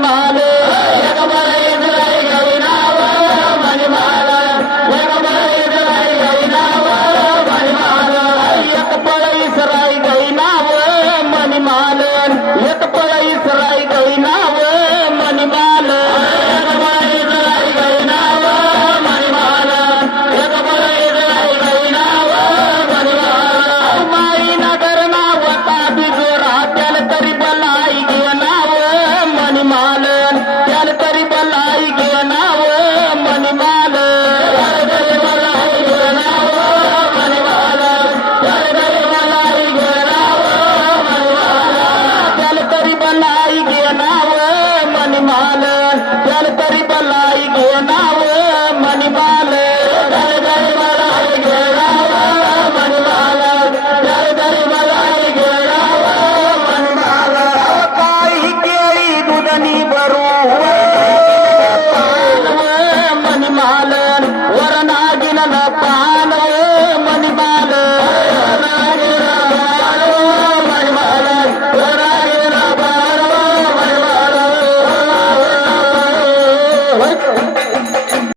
मणिमाल एक बळी जळाई गई नाव मणिमाल एक बळी जळाई गई नाव मणिमाल एक पळई सराई गई नाव मणिमाल एक पळई सराई गई नाव मणिमाल एक बळी जळाई गई नाव मणिमाल एक बळी जळाई गई नाव मणिमाल माई नगर नाव ताबी जोरा त्याल तरी बलाई गे नाव मणिमाल त्याल तरी बलाई गे नाव मणिमाल त्याल तरी बलाई गे नाव मणिमाल त्याल तरी बलाई गे नाव मणिमाल त्याल तरी बलाई गे नाव मणिमाल त्याल तरी